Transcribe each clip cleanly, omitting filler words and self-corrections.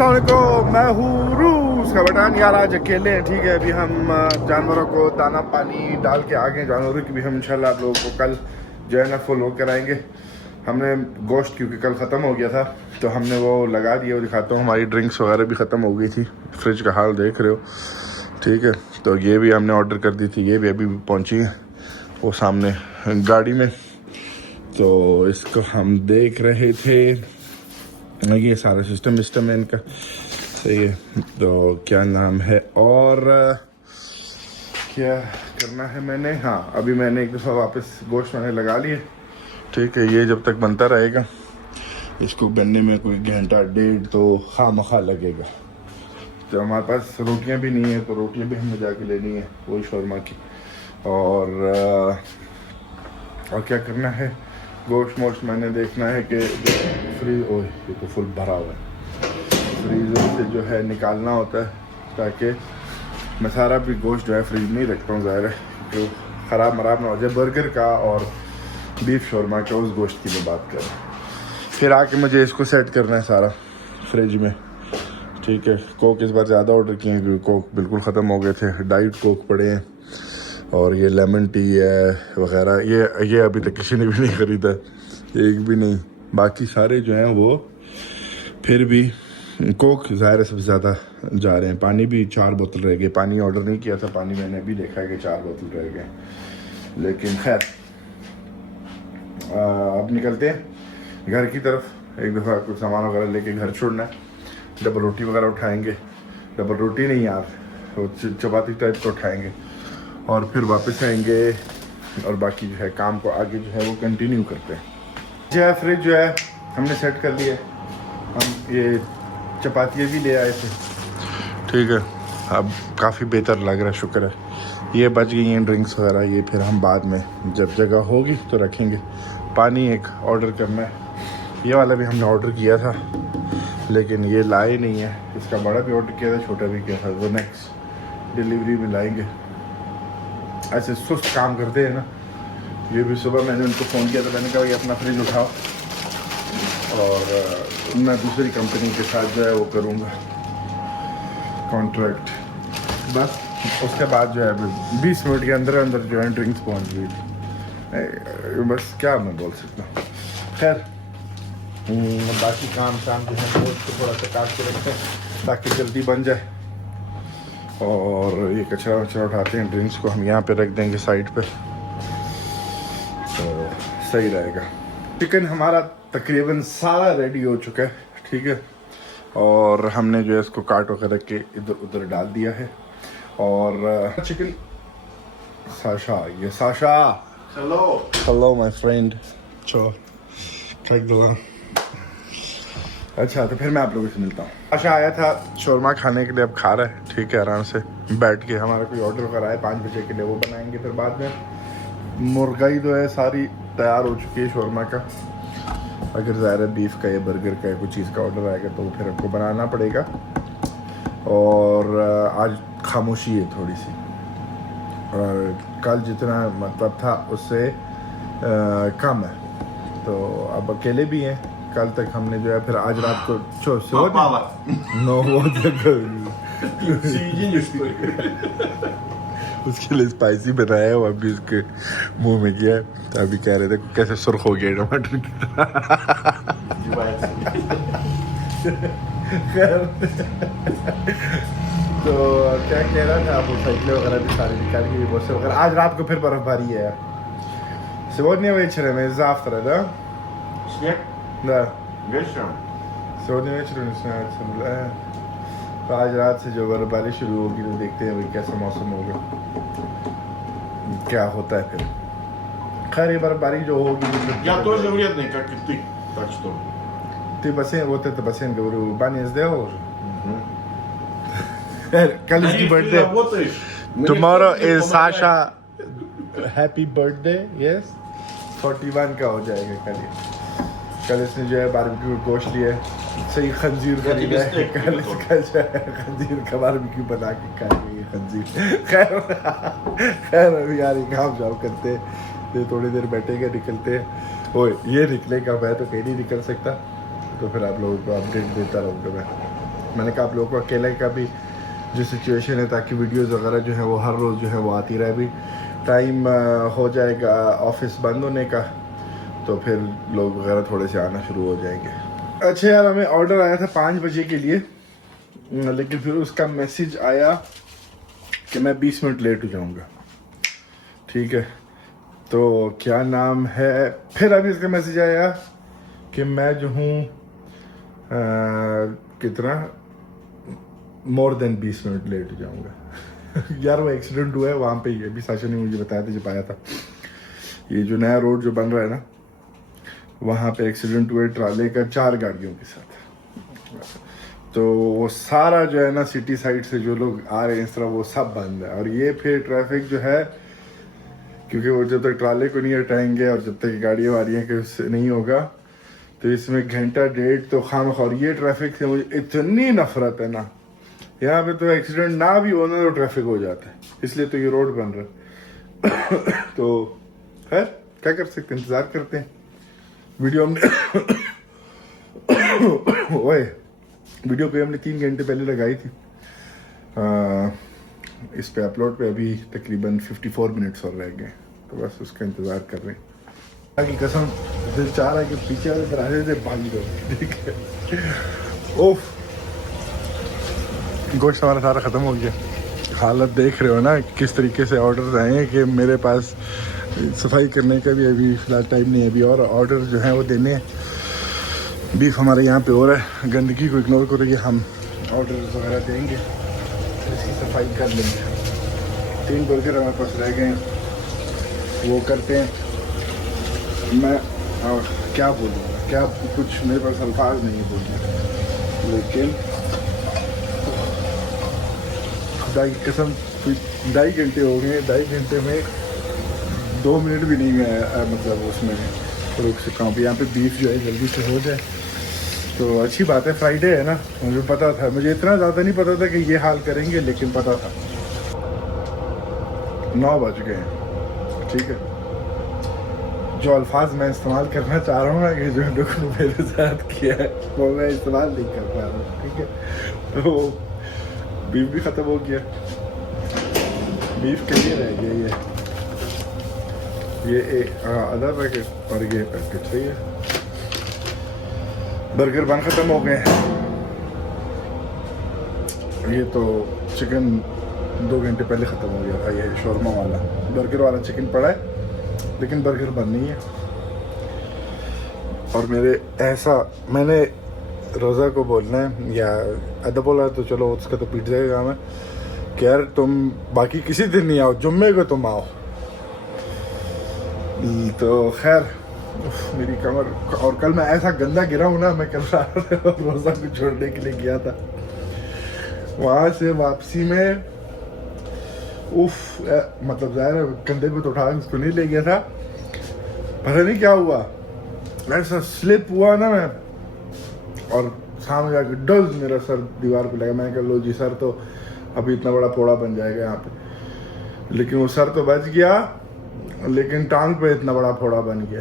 अस्सलाम वालेकुम, मैं हूँ रूस का बटान यार। आज अकेले हैं, ठीक है। अभी हम जानवरों को दाना पानी डाल के आ गए। जानवरों की भी हम इंशाल्लाह आप लोगों को कल जो है ना फुल हो कराएंगे। हमने गोश्त क्योंकि कल ख़त्म हो गया था तो हमने वो लगा दिया। वो दिखाता हूँ, हमारी ड्रिंक्स वगैरह भी ख़त्म हो गई थी। फ्रिज का हाल देख रहे हो, ठीक है। तो ये भी हमने ऑर्डर कर दी थी, ये भी अभी पहुँची है वो सामने गाड़ी में। तो इसको हम देख रहे थे, ये सारा सिस्टम है इनका, सही है। तो क्या नाम है और क्या करना है मैंने, हाँ अभी मैंने एक दफ़ा वापस गोश्त मैंने लगा लिए, ठीक है। ये जब तक बनता रहेगा, इसको बनने में कोई घंटा डेढ़ तो खामखा लगेगा। तो हमारे पास रोटियां भी नहीं है, तो रोटियां भी हमें जाके लेनी है वही शौरमा की। और क्या करना है, गोश्त मोश्त मैंने देखना है कि फ्रीज, ओह ये तो फुल भरा हुआ है, फ्रीज़र से जो है निकालना होता है ताकि मैं सारा भी गोश्त जो है फ्रीज में ही रखता हूँ, ज़ाहिर है जो ख़राब मराब ना हो जाए। बर्गर का और बीफ शौरमा का उस गोश्त की मैं बात कर रहा हूँ। फिर आके मुझे इसको सेट करना है सारा फ्रिज में, ठीक है। कोक इस बार ज़्यादा ऑर्डर किए हैं क्योंकि कोक बिल्कुल ख़त्म हो गए थे। डाइट कोक पड़े हैं और ये लेमन टी है वगैरह, ये अभी तक किसी ने भी नहीं ख़रीदा, एक भी नहीं। बाकी सारे जो हैं वो फिर भी कोक ज़ाहिर सबसे ज़्यादा जा रहे हैं। पानी भी 4 बोतल रह गए, पानी ऑर्डर नहीं किया था, पानी मैंने अभी देखा है कि 4 बोतल रह गए। लेकिन खैर अब निकलते हैं घर की तरफ। एक दफ़ा कुछ सामान वगैरह लेके घर छोड़ना है। डबल रोटी वगैरह उठाएंगे, डबल रोटी नहीं यार, वो चपाती टाइप को उठाएंगे और फिर वापस आएंगे और बाकी जो है काम को आगे जो है वो कंटिन्यू करते हैं। जो है फ्रिज जो है हमने सेट कर लिया। हम ये चपातियाँ भी ले आए थे, ठीक है। अब काफ़ी बेहतर लग रहा है, शुक्र है। ये बच गई हैं ड्रिंक्स वगैरह, ये फिर हम बाद में जब जगह होगी तो रखेंगे। पानी एक ऑर्डर करना है, ये वाला भी हमने ऑर्डर किया था लेकिन ये लाए नहीं है। इसका बड़ा भी ऑर्डर किया था, छोटा भी किया था, वो नेक्स्ट डिलीवरी में लाएंगे। ऐसे सुस्त काम करते हैं ना। ये भी सुबह मैंने उनको फ़ोन किया था, मैंने कहा ये अपना फ्रिज उठाओ और मैं दूसरी कंपनी के साथ जो है वो करूँगा कॉन्ट्रैक्ट। बस उसके बाद जो है 20 मिनट के अंदर अंदर जो है ड्रिंक्स पहुँच गई थी। बस क्या मैं बोल सकता हूँ। खैर बाकी काम शाम जो है गोश्त को थोड़ा सा काट के रखते हैं ताकि जल्दी बन जाए। और ये कचरा वचरा उठाते हैं, ड्रिंक्स को हम यहाँ पे रख देंगे साइड पे, तो सही रहेगा। चिकन हमारा तकरीबन सारा रेडी हो चुका है, ठीक है। और हमने जो है इसको काट वगैरह के इधर उधर डाल दिया है। और चिकन साशा, ये साशा, हेलो माय फ्रेंड, चलो ट्रैक दो। अच्छा तो फिर मैं आप लोगों से मिलता हूँ। आशा आया था शौरमा खाने के लिए, अब खा रहा है, ठीक है, आराम से बैठ के। हमारा कोई ऑर्डर वगैरह आया 5 बजे के लिए, वो बनाएंगे। फिर बाद में मुर्गाई जो है सारी तैयार हो चुकी है शौरमा का। अगर ज़ाहिर है बीफ का या बर्गर का या कुछ चीज़ का ऑर्डर आएगा तो फिर आपको बनाना पड़ेगा। और आज खामोशी है थोड़ी सी, और कल जितना मतलब था उससे कम है। तो अब अकेले भी हैं। कल तक हमने जो है फिर आज रात को उसके लिए स्पाइसी बनाया हुआ, अभी उसके मुंह में किया है। तो अभी कह रहे थे कैसे सुर्ख हो गया टमाटर की तरह। तो क्या कह रहा था, वो साइकिलें वगैरह भी सारी निकाल के बसें वगैरह। आज रात को फिर बर्फबारी है यार। Сегодня вечером и завтра, да? Снег? Да. Вечером? Сегодня вечером начинается, да. तो आज रात से जो बर्फबारी शुरू होगी तो देखते हैं भाई कैसा मौसम होगा, क्या होता है फिर। खैर ये बर्फबारी जो होगी, Я тоже вредный, как и ты. Так что. ты бассейн, вот это бассейн, говорю, баня сделал уже? कल इसकी birthday. Работаешь? Tomorrow is Sasha happy birthday, yes, 41 का हो जाएगा कल। कल इसने जो है बारबेक्यू गोश्त लिया है, सही खंजीर खरीदा है। कल इसका जो है खंजीर का बारबेक्यू बना के खाएंगे ये खंजीर। खैर अभी यार काम जाम करते हैं, थोड़ी देर बैठेंगे, निकलते हैं। ओए ये निकलेगा, मैं तो कहीं नहीं निकल सकता, तो फिर आप लोगों को अपडेट देता रहूँगा मैं। मैंने कहा आप लोगों को अकेले का भी जो सिचुएशन है, ताकि वीडियोज़ वगैरह जो है वो हर रोज़ जो है वो आती रहे। अभी टाइम हो जाएगा ऑफिस बंद होने का, तो फिर लोग वगैरह थोड़े से आना शुरू हो जाएंगे। अच्छा यार, हमें ऑर्डर आया था 5 बजे के लिए, लेकिन फिर उसका मैसेज आया कि मैं 20 मिनट लेट हो जाऊंगा। ठीक है, तो क्या नाम है, फिर अभी इसका मैसेज आया कि मैं जो हूँ कितना मोर देन 20 मिनट लेट हो जाऊंगा। यार वो एक्सीडेंट हुआ है वहाँ पे ही, अभी साशा ने मुझे बताया था जब आया था। ये जो नया रोड जो बन रहा है ना, वहाँ पे एक्सीडेंट हुआ है ट्राले का 4 गाड़ियों के साथ। तो वो सारा जो है ना सिटी साइड से जो लोग आ रहे हैं इस तरह, वो सब बंद है। और ये फिर ट्रैफिक जो है, क्योंकि वो जब तक ट्राले को नहीं हटाएंगे और जब तक गाड़ियाँ वाड़ियाँ के उससे नहीं होगा, तो इसमें घंटा डेढ़ तो खामखा। और ये ट्रैफिक से मुझे इतनी नफरत है ना, यहाँ पे तो एक्सीडेंट ना भी होना तो ट्रैफिक हो जाता है, इसलिए तो ये रोड बन रहा है। तो खैर क्या कर सकते हैं, इंतज़ार करते हैं। वीडियो हमने ओए वीडियो को हमने 3 घंटे पहले लगाई थी, इस पे अपलोड पे अभी तकरीबन 54 मिनट्स और रह गए, तो बस उसका इंतज़ार कर रहे हैं। की कसम दिल चाह रहा है कि पीछे वाले दरवाजे से भाग दो। ठीक है, ओफ गोश्त हमारा सारा ख़त्म हो गया। हालत देख रहे हो ना किस तरीके से ऑर्डर आए हैं, कि मेरे पास सफाई करने का भी अभी फ़िलहाल टाइम नहीं है। अभी और ऑर्डर जो है वो देने हैं। बीफ हमारे यहाँ पे हो रहा है, गंदगी को इग्नोर करके हम ऑर्डर वगैरह देंगे, इसकी सफाई कर लेंगे। 3 बर्गर हमारे पास रह गए हैं, वो करते हैं। मैं और क्या बोलूँगा, क्या कुछ मेरे पास अल्फाज नहीं बोलने, लेकिन खुदा की कसम 2.5 घंटे हो गए। 2.5 घंटे में 2 मिनट भी नहीं मैं मतलब उसमें रुक सका हूँ। यहाँ पे बीफ जो है जल्दी से हो जाए तो अच्छी बात है। फ्राइडे है ना, मुझे पता था, मुझे इतना ज़्यादा नहीं पता था कि ये हाल करेंगे, लेकिन पता था। 9 बज गए हैं। ठीक है, जो अल्फाज मैं इस्तेमाल करना चाह रहा हूँ ना, कि जो लोगों ने मेरे साथ किया है वो मैं इस्तेमाल नहीं कर पा रहा हूँ। ठीक है, तो बीफ भी ख़त्म हो गया, बीफ के लिए रह गया ये एक आधा पैकेट और ये पैकेट सही है। बर्गर बन ख़त्म हो गए हैं। ये तो चिकन 2 घंटे पहले ख़त्म हो गया था, ये शौरमा वाला। बर्गर वाला चिकन पड़ा है, लेकिन बर्गर बन नहीं है। और मैंने रोज़ा को बोलना है, या अदब बोला तो चलो उसका तो पीट जाएगा मैं, कि यार तुम बाकी किसी दिन नहीं आओ, जुम्मे को तुम आओ। तो खैर मेरी कमर, और कल मैं ऐसा गंदा गिरा हूँ ना, मैं कल रात रोज़ा को छोड़ने के लिए गया था, वहाँ से वापसी में मतलब ज़ाहिर है कंधे पे तो उठा उसको नहीं ले गया था, पता नहीं क्या हुआ, ऐसा स्लिप हुआ ना मैं, और सामने जाके डल मेरा सर दीवार पे लगा। मैंने कहा लो जी सर तो अभी इतना बड़ा फोड़ा बन जाएगा यहाँ पे, लेकिन वो सर तो बच गया, लेकिन टांग पे इतना बड़ा फोड़ा बन गया।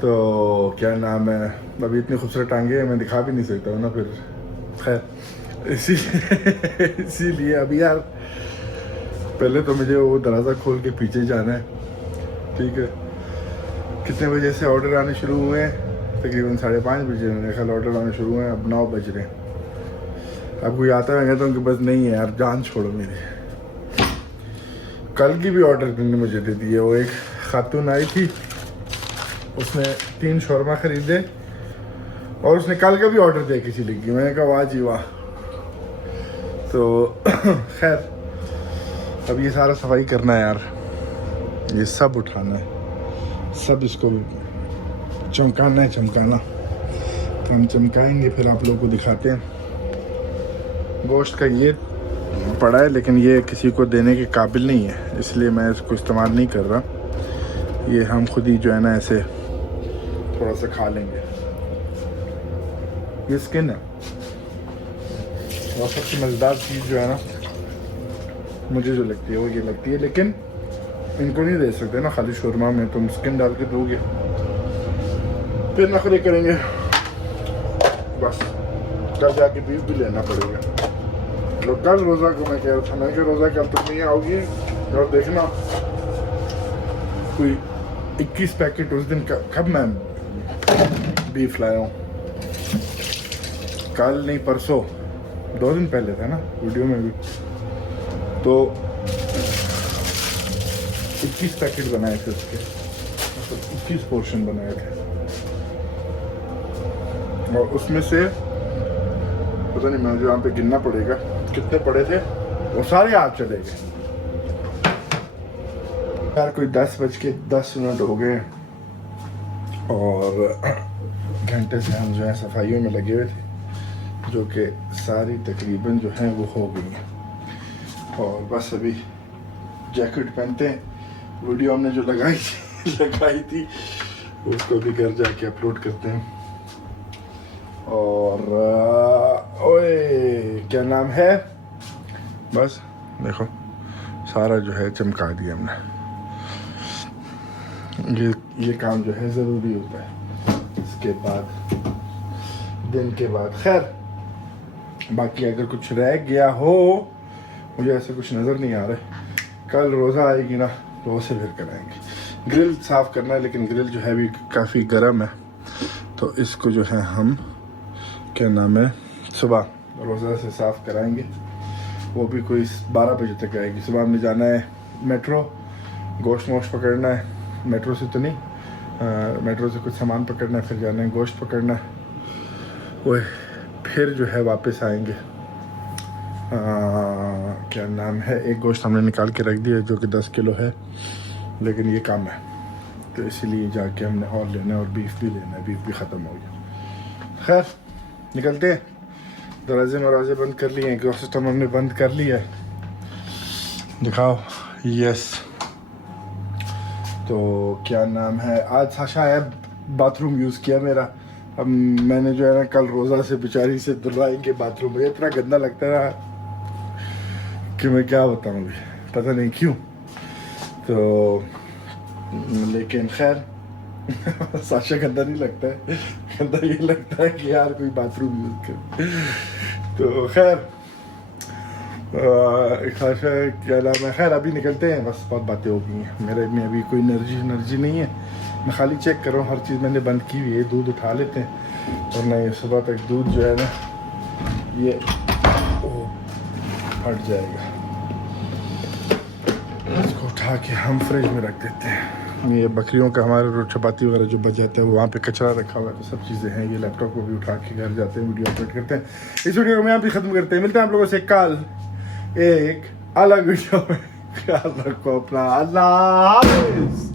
तो क्या नाम है, अभी इतनी खूबसूरत टांगे मैं दिखा भी नहीं सकता हूँ ना फिर। खैर इसीलिए अभी यार पहले तो मुझे वो दरवाज़ा खोल के पीछे जाना है। ठीक है, कितने बजे से ऑर्डर आने शुरू हुए हैं? तकरीबन 5:30 बजे मेरे ख्याल ऑर्डर आने शुरू हुए हैं, अब 9 बज रहे हैं। अब कोई आता है तो उनके पास नहीं है यार, जान छोड़ो मेरी। कल की भी ऑर्डर ने मुझे दे दिए। वो एक खातून आई थी, उसने 3 शौरमा ख़रीदे और उसने कल का भी ऑर्डर दे के चली गई। मैंने कहा वाह जी वाह। तो खैर अब ये सारा सफाई करना है यार, ये सब उठाना है, सब इसको चमकाना है, चमकाना। तो हम चमकाएंगे, फिर आप लोगों को दिखाते हैं। गोश्त का ये पड़ा है, लेकिन ये किसी को देने के काबिल नहीं है, इसलिए मैं इसको इस्तेमाल नहीं कर रहा। ये हम खुद ही जो है ना ऐसे थोड़ा सा खा लेंगे। ये स्किन है, और सबसे मज़ेदार चीज़ जो है ना मुझे जो लगती है वो ये लगती है, लेकिन इनको नहीं दे सकते ना खाली शौरमा में, तुम स्किन डाल के दोगे फिर नखरे करेंगे। बस कल जाके बीफ भी लेना पड़ेगा। तो कल रोज़ा को मैं कह रहा था, मैं कि रोज़ा कल तुम नहीं आओगी और देखना कोई 21 पैकेट उस दिन कब मैं बीफ लाया हूँ, कल नहीं परसों, 2 दिन पहले था ना वीडियो में भी। तो 21 पैकेट बनाए थे उसके, मतलब 21 पोर्शन बनाए थे, और उसमें से पता नहीं मुझे यहाँ पे गिनना पड़ेगा कितने पड़े थे, वो सारे आप चले गए यार। कोई 10:10 हो गए और घंटे से हम जो है सफाइयों में लगे हुए थे, जो कि सारी तकरीबन जो है वो हो गई हैं। और बस अभी जैकेट पहनते हैं, वीडियो हमने जो लगाई थी उसको भी घर जाके अपलोड करते हैं। और ओए क्या नाम है, बस देखो सारा जो है चमका दिया हमने। ये काम जो है ज़रूरी होता है इसके बाद, दिन के बाद। खैर बाकी अगर कुछ रह गया हो, मुझे ऐसे कुछ नज़र नहीं आ रहा है। कल रोज़ा आएगी ना तो उसे फिर कराएंगे। ग्रिल साफ़ करना है, लेकिन ग्रिल जो है भी काफ़ी गर्म है, तो इसको जो है हम क्या नाम है सुबह रोज़ा से साफ़ कराएंगे। वो भी कोई 12 बजे तक आएगी। सुबह हमने जाना है मेट्रो, गोश्त वोश्त पकड़ना है, मेट्रो से तो नहीं, मेट्रो से कुछ सामान पकड़ना है, फिर जाना है गोश्त पकड़ना है, वो फिर जो है वापस आएंगे। क्या नाम है, एक गोश्त हमने निकाल के रख दिया जो कि 10 किलो है, लेकिन ये कम है तो इसीलिए जाके हमने और लेना है, और बीफ भी लेना है, बीफ भी ख़त्म हो गया। खैर निकलते हैं, दरवाजे मराजे बंद कर लिए हैं, एग्जॉस्ट सिस्टम हमने बंद कर लिया है, दिखाओ। यस, तो क्या नाम है, आज साशा आया बाथरूम यूज़ किया मेरा। अब मैंने जो है ना कल रोज़ा से बेचारी से दुर्वाएंगे बाथरूम में, इतना गंदा लगता है ना कि मैं क्या बताऊँ, पता नहीं क्यों। तो लेकिन खैर साशा गंदा नहीं लगता है, गंदा ये लगता है कि यार कोई बाथरूम यूज़ कर। तो खैर साशा क्या नाम है, खैर अभी निकलते हैं, बस बहुत बातें हो गई हैं, मेरे में अभी कोई एनर्जी नहीं है। मैं खाली चेक कर रहा हूँ, हर चीज़ मैंने बंद की हुई है। दूध उठा लेते हैं, और नहीं सुबह तक दूध जो है ना ये फट जाएगा। इसको उठा के हम फ्रिज में रख देते हैं। ये बकरियों का हमारे चपाती वगैरह जो बच जाता है, वो वहाँ पे कचरा रखा हुआ है, तो सब चीज़ें हैं। ये लैपटॉप को भी उठा के घर जाते हैं, वीडियो अपलोड करते हैं। इस वीडियो को हम यहाँ पे ख़त्म करते हैं, मिलते हैं आप लोगों से कल एक अलग वीडियो में। ख्याल रखो अपना, अल्लाह हाफ़िज़।